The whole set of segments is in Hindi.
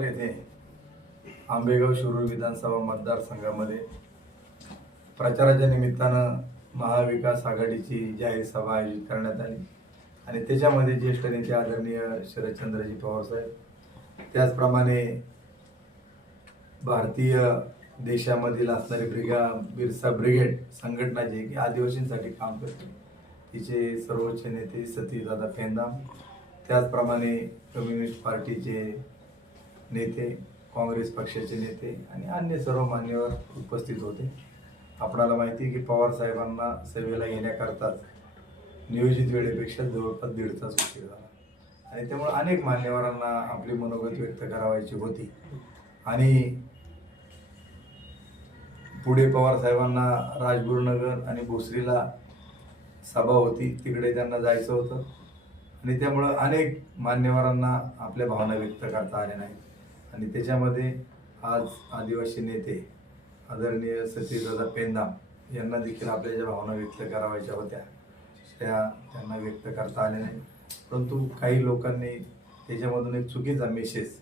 येथे आंबेगाव शिरूर विधानसभा मतदारसंघामध्ये प्रचाराच्या निमित्तानं महाविकास आघाडीची जाहीर सभा आयोजित करण्यात आली आणि त्याच्यामध्ये ज्येष्ठ नेते आदरणीय शरदचंद्रजी पवार साहेब, त्याचप्रमाणे भारतीय देशामधील असणारी बिरसा ब्रिगेड संघटना जी की आदिवासींसाठी काम करते तिचे सर्वोच्च नेते सतीदादा पेंदाम, त्याचप्रमाणे कम्युनिस्ट पार्टीचे नेते, काँग्रेस पक्षाचे नेते आणि अन्य सर्व मान्यवर उपस्थित होते. आपणाला माहिती आहे की पवार साहेबांना सेवेला येण्याकरताच नियोजित वेळेपेक्षा जवळपास 1.5 तास उशीर झाला आणि त्यामुळे अनेक मान्यवरांना आपली मनोगत व्यक्त करावायची होती आणि पुढे पवार साहेबांना राजगुरुनगर आणि भोसरीला सभा होती, तिकडे त्यांना जायचं होतं आणि त्यामुळं अनेक मान्यवरांना आपल्या भावना व्यक्त करता आल्या नाहीत आणि त्याच्यामध्ये आज आदिवासी नेते आदरणीय सतीदादा पेंदाम यांना देखील आपल्या ज्या भावना व्यक्त करावायच्या होत्या त्यांना व्यक्त करता आल्या नाही. परंतु काही लोकांनी त्याच्यामधून एक चुकीचा मेसेज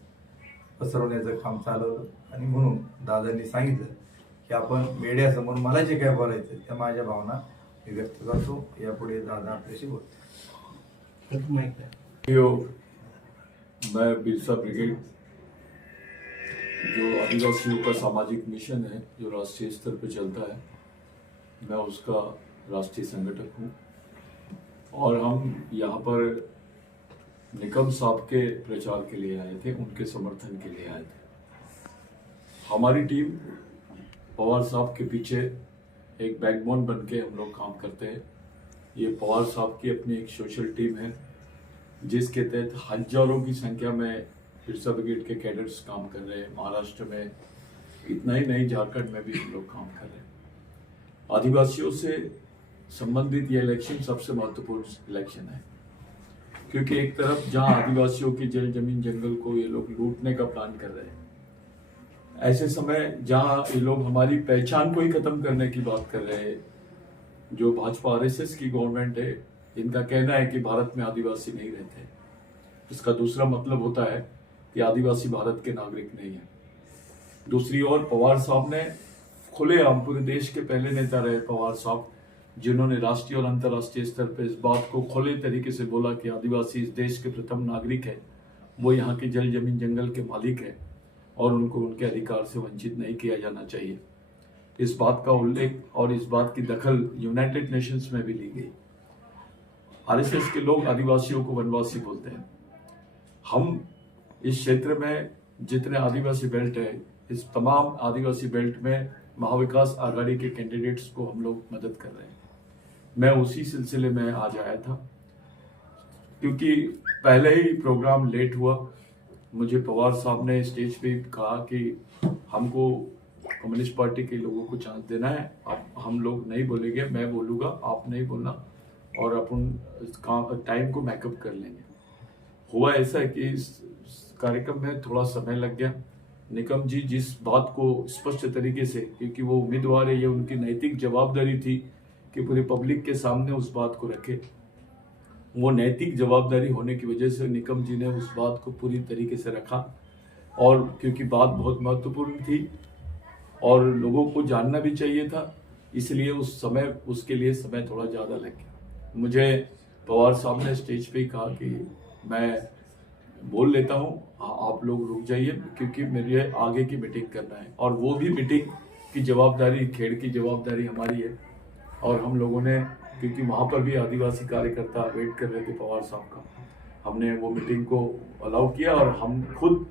पसरवण्याचं काम चालवलं आणि म्हणून दादांनी सांगितलं की आपण मीडियासमोर मला जे काय बोलायचं त्या माझ्या भावना मी व्यक्त करतो. यापुढे दादा आपल्याशी बोलतो. मैं बिरसा ब्रिगेड जो आदिवासियों का सामाजिक मिशन है जो राष्ट्रीय स्तर पर चलता है, मैं उसका राष्ट्रीय संगठक हूँ और हम यहाँ पर निकम साहब के प्रचार के लिए आए थे, उनके समर्थन के लिए आए थे. हमारी टीम पवार साहब के पीछे एक बैकबोन बन के हम लोग काम करते हैं. ये पवार साहब की अपनी एक सोशल टीम है जिसके तहत हजारों की संख्या में बिरसा ब्रिगेड के कैडर्स काम कर रहे हैं. महाराष्ट्र में इतना ही नहीं, झारखंड में भी हम लोग काम कर रहे हैं. आदिवासियों से संबंधित ये इलेक्शन सबसे महत्वपूर्ण इलेक्शन है क्योंकि एक तरफ जहां आदिवासियों की जल जमीन जंगल को ये लोग लूटने का प्लान कर रहे हैं, ऐसे समय जहां ये लोग हमारी पहचान को ही खत्म करने की बात कर रहे हैं. जो भाजपा आरएसएस की गवर्नमेंट है, इनका कहना है कि भारत में आदिवासी नहीं रहते. इसका दूसरा मतलब होता है कि आदिवासी भारत के नागरिक नहीं है. दूसरी ओर पवार साहब ने खुलेआम, पूरे देश के पहले नेता रहे पवार साहब, जिन्होंने राष्ट्रीय और अंतर्राष्ट्रीय स्तर पर इस बात को खुले तरीके से बोला कि आदिवासी इस देश के प्रथम नागरिक है, वो यहाँ के जल जमीन जंगल के मालिक है और उनको उनके अधिकार से वंचित नहीं किया जाना चाहिए. इस बात का उल्लेख और इस बात की दखल यूनाइटेड नेशंस में भी ली गई. आरएसएस के लोग आदिवासियों को वनवासी बोलते हैं. हम इस क्षेत्र में जितने आदिवासी बेल्ट है, इस तमाम आदिवासी बेल्ट में महाविकास आघाड़ी के कैंडिडेट्स को हम लोग मदद कर रहे हैं. मैं उसी सिलसिले में आज आया था क्योंकि पहले ही प्रोग्राम लेट हुआ. मुझे पवार साहब ने स्टेज पे कहा कि हमको कम्युनिस्ट पार्टी के लोगों को चांस देना है, आप हम लोग नहीं बोलेंगे, मैं बोलूँगा, आप नहीं बोलना और अपन टाइम को मैकअप कर लेंगे. हुआ ऐसा है कि इस कार्यक्रम में थोड़ा समय लग गया. निकम जी जिस बात को स्पष्ट तरीके से, क्योंकि वो उम्मीदवार है, ये उनकी नैतिक जवाबदारी थी कि पूरी पब्लिक के सामने उस बात को रखे. वो नैतिक जवाबदारी होने की वजह से निकम जी ने उस बात को पूरी तरीके से रखा और क्योंकि बात बहुत महत्वपूर्ण थी और लोगों को जानना भी चाहिए था, इसलिए उसके लिए समय थोड़ा ज़्यादा लग गया. मुझे पवार साहब ने स्टेज पे ही कहा कि मैं बोल लेता हूँ, आप लोग रुक जाइए क्योंकि मेरे आगे की मीटिंग करना है और वो भी मीटिंग की जवाबदारी, खेड़ की जवाबदारी हमारी है. और हम लोगों ने, क्योंकि वहाँ पर भी आदिवासी कार्यकर्ता वेट कर रहे थे पवार साहब का, हमने वो मीटिंग को अलाउ किया और हम खुद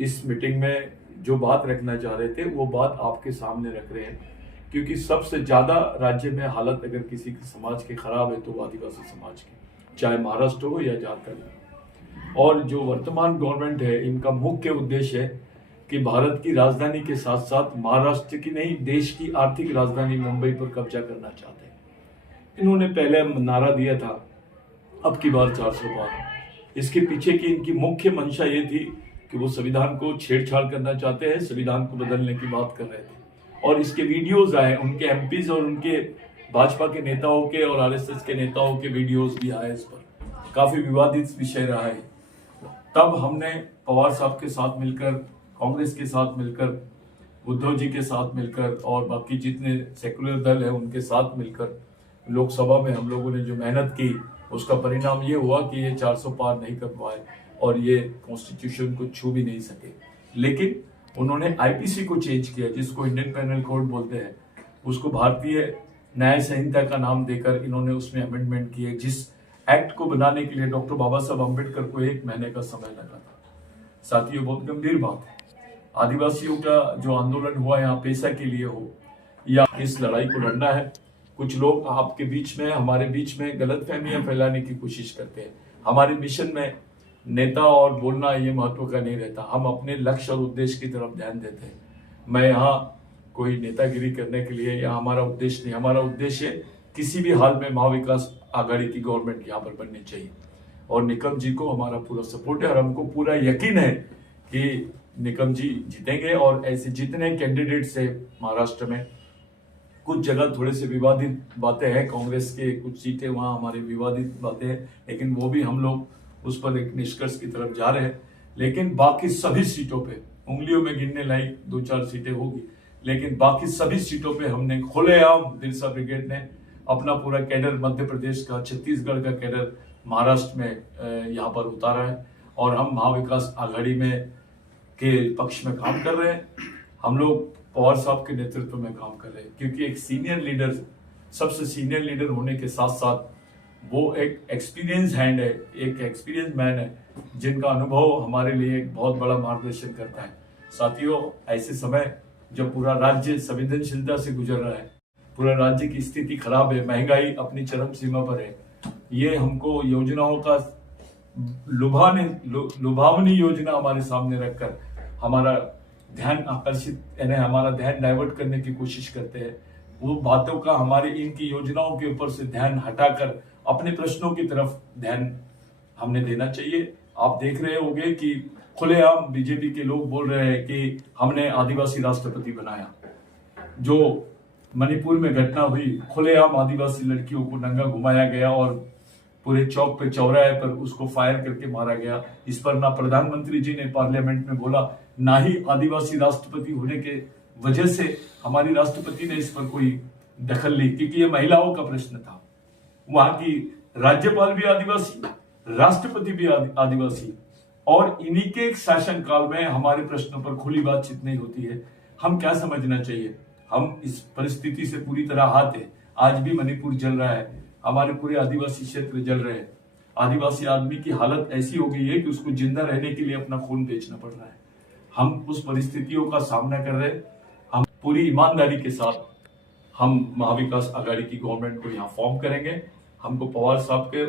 इस मीटिंग में जो बात रखना चाह रहे थे वो बात आपके सामने रख रहे हैं. क्योंकि सबसे ज़्यादा राज्य में हालत अगर किसी समाज के खराब है तो वो आदिवासी समाज की, चाहे महाराष्ट्र हो या झारखंड. और जो वर्तमान गवर्नमेंट है, इनका मुख्य उद्देश्य है कि भारत की राजधानी के साथ साथ महाराष्ट्र की नहीं, देश की आर्थिक राजधानी मुंबई पर कब्जा करना चाहते हैं. इन्होंने पहले नारा दिया था अब की बार 400 पार. इसके पीछे की इनकी मुख्य मंशा ये थी कि वो संविधान को छेड़छाड़ करना चाहते हैं, संविधान को बदलने की बात कर रहे थे. और इसके वीडियोज आए, उनके एमपीज और उनके भाजपा के नेताओं के और आरएसएस के नेताओं के वीडियोज भी आए. इस पर काफी विवादित विषय रहा है. तब हमने पवार साहब के साथ मिलकर, कांग्रेस के साथ मिलकर, उद्धव जी के साथ मिलकर और बाकी जितने सेकुलर दल है उनके साथ मिलकर लोकसभा में हम लोगों ने जो मेहनत की, उसका परिणाम ये हुआ कि ये 400 पार नहीं कर पाए और ये कॉन्स्टिट्यूशन को छू भी नहीं सके। लेकिन उन्होंने आईपीसी को चेंज किया, जिसको इंडियन पेनल कोड बोलते हैं, उसको भारतीय न्याय संहिता का नाम देकर इन्होंने उसमें अमेंडमेंट किए, जिस एक्ट को बनाने के लिए डॉक्टर बाबा साहब अम्बेडकर को 1 महीने का समय लगा था। साथियों, बहुत गंभीर बात है। आदिवासियों का जो आंदोलन हुआ यहाँ पैसा के लिए हो या इस लड़ाई को लड़ना है, कुछ लोग आपके बीच में, हमारे बीच में गलतफहमियां फैलाने की कोशिश करते हैं। हमारे मिशन में नेता और बोलना ये महत्व का नहीं रहता, हम अपने लक्ष्य और उद्देश्य की तरफ ध्यान देते हैं। मैं यहाँ कोई नेतागिरी करने के लिए या हमारा उद्देश्य नहीं, हमारा उद्देश्य किसी भी हाल में महाविकास आघाड़ी की गवर्नमेंट यहाँ पर बननी चाहिए और निकम जी को हमारा पूरा सपोर्ट है और हमको पूरा यकीन है कि निकम जी जीतेंगे। और ऐसे जितने कैंडिडेट्स है महाराष्ट्र में, कुछ जगह थोड़े से विवादित बातें हैं, कांग्रेस के कुछ सीटें वहाँ हमारी विवादित बातें हैं, लेकिन वो भी हम लोग उस पर एक निष्कर्ष की तरफ जा रहे हैं। लेकिन बाकी सभी सीटों पे उंगलियों में गिनने लायक 2-4 सीटें होगी, लेकिन बाकी सभी सीटों पे हमने खुलेआम बिरसा ब्रिगेड ने अपना पूरा कैडर, मध्य प्रदेश का, छत्तीसगढ़ का कैडर महाराष्ट्र में यहाँ पर उतारा है और हम महाविकास आघाड़ी में के पक्ष में काम कर रहे हैं। हम लोग पवार साहब के नेतृत्व में काम कर रहे हैं, क्योंकि एक सीनियर लीडर, सबसे सीनियर लीडर होने के साथ साथ वो एक एक्सपीरियंस हैंड है, एक एक्सपीरियंस मैन है, जिनका अनुभव हमारे लिए एक बहुत बड़ा मार्गदर्शन करता है। साथियों, ऐसे समय जब पूरा राज्य संवेदनशीलता से गुजर रहा है, पूरा राज्य की स्थिति खराब है, महंगाई अपनी चरम सीमा पर है, ये हमको योजनाओं का लुभावनी योजना हमारे सामने रखकर हमारा ध्यान आकर्षित, यानी हमारा ध्यान डाइवर्ट करने की कोशिश करते हैं। वो बातों का, हमारी इनकी योजनाओं के ऊपर से ध्यान हटाकर अपने प्रश्नों की तरफ ध्यान हमने देना चाहिए। आप देख रहे होंगे कि खुलेआम बीजेपी के लोग बोल रहे हैं कि हमने आदिवासी राष्ट्रपति बनाया। जो मणिपुर में घटना हुई, खुलेआम आदिवासी लड़कियों को नंगा घुमाया गया और पूरे चौक पे, चौराहे पर उसको फायर करके मारा गया। इस पर ना प्रधानमंत्री जी ने पार्लियामेंट में बोला, ना ही आदिवासी राष्ट्रपति होने के वजह से हमारी राष्ट्रपति ने इस पर कोई दखल ली, क्योंकि ये महिलाओं का प्रश्न था। वहां की राज्यपाल भी आदिवासी, राष्ट्रपति भी आदिवासी, और इन्हीं के शासन काल में हमारे प्रश्नों पर खुली बातचीत नहीं होती है। हम क्या समझना चाहिए? हम इस परिस्थिति से पूरी तरह हाथ है। आज भी मणिपुर जल रहा है, हमारे पूरे आदिवासी क्षेत्र जल रहे हैं। आदिवासी आदमी की हालत ऐसी हो गई है कि उसको जिंदा रहने के लिए अपना खून बेचना पड़ रहा है। हम उस परिस्थितियों का सामना कर रहे हैं। हम पूरी ईमानदारी के साथ हम महाविकास आघाड़ी की गवर्नमेंट को यहाँ फॉर्म करेंगे। हमको पवार साहब के,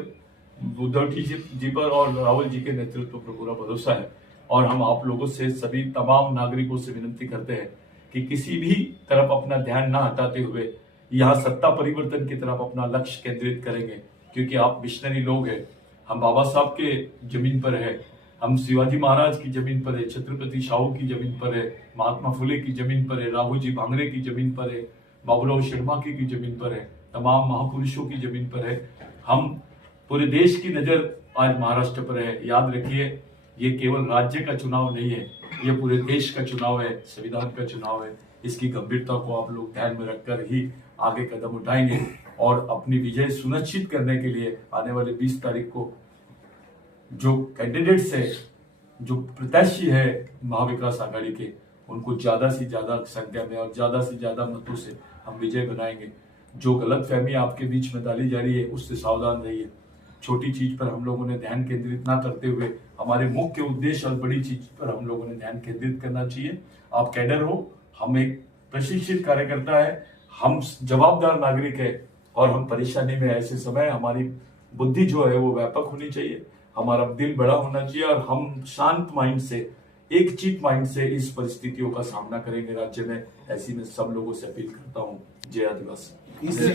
उद्धव जी पर और राहुल जी के नेतृत्व पर पूरा भरोसा है और हम आप लोगों से, सभी तमाम नागरिकों से विनती करते हैं कि किसी भी तरफ अपना ध्यान ना हटाते हुए यहाँ सत्ता परिवर्तन की तरफ अपना लक्ष्य केंद्रित करेंगे, क्योंकि आप मिशनरी लोग हैं। हम बाबा साहब के जमीन पर है, हम शिवाजी महाराज की जमीन पर है, छत्रपति शाहू की जमीन पर है, महात्मा फुले की जमीन पर है, राघू जी भांगरे की जमीन पर है, बाबूराव शर्मा की जमीन पर है, तमाम महापुरुषों की जमीन पर है। हम पूरे देश की नजर आज महाराष्ट्र पर है। याद रखिए, ये केवल राज्य का चुनाव नहीं है, ये पूरे देश का चुनाव है, संविधान का चुनाव है। इसकी गंभीरता को आप लोग ध्यान में रखकर ही आगे कदम उठाएंगे और अपनी विजय सुनिश्चित करने के लिए आने वाले 20 तारीख को जो कैंडिडेट्स है, जो प्रत्याशी है महाविकास आघाड़ी के, उनको ज्यादा से ज्यादा संख्या में और ज्यादा से ज्यादा मतों से हम विजय बनाएंगे। जो गलतफहमी आपके बीच में डाली जा रही है, उससे सावधान रहिए। छोटी चीज पर हम लोगों ने ध्यान केंद्रित ना करते हुए हमारे मुख्य उद्देश्य और बड़ी चीज पर हम लोगों ने ध्यान केंद्रित करना चाहिए। आप कैडर हो, हम एक प्रशिक्षित कार्यकर्ता है, हम जवाबदार नागरिक है और हम परेशानी में ऐसे समय हमारी बुद्धि जो है वो व्यापक होनी चाहिए, हमारा दिल बड़ा होना चाहिए और हम शांत माइंड से, एक चित माइंड से इस परिस्थितियों का सामना करेंगे राज्य में। ऐसी मैं सब लोगों से अपील करता हूँ। जय आदिवासी।